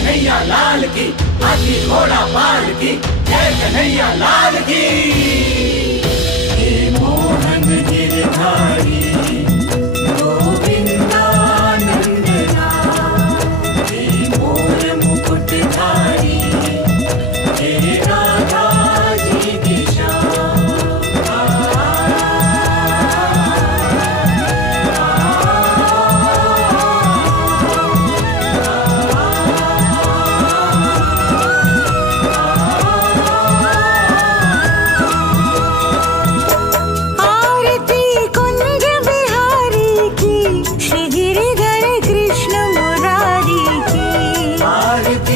कन्हैया लाल की, हाथी घोड़ा पाल की, जय कन्हैया लाल की। हे मोहन गिरधारी गोविंदानंदना, हे मोर मुकुटधारी, हे राधा जी की शान। आरती कुंज बिहारी की, श्री गिरिधर कृष्ण मुरारी की। आरती